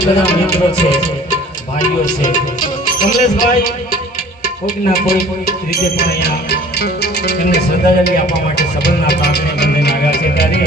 ઘણા બધા મિત્રો છે, ભાઈઓ છે. કમલેશભાઈ કોઈકના કોઈ રીતે પણ અહીંયા એમને શ્રદ્ધાંજલિ આપવા માટે સબલના પ્રાંગણે બંધીને આવ્યા છે. ત્યારે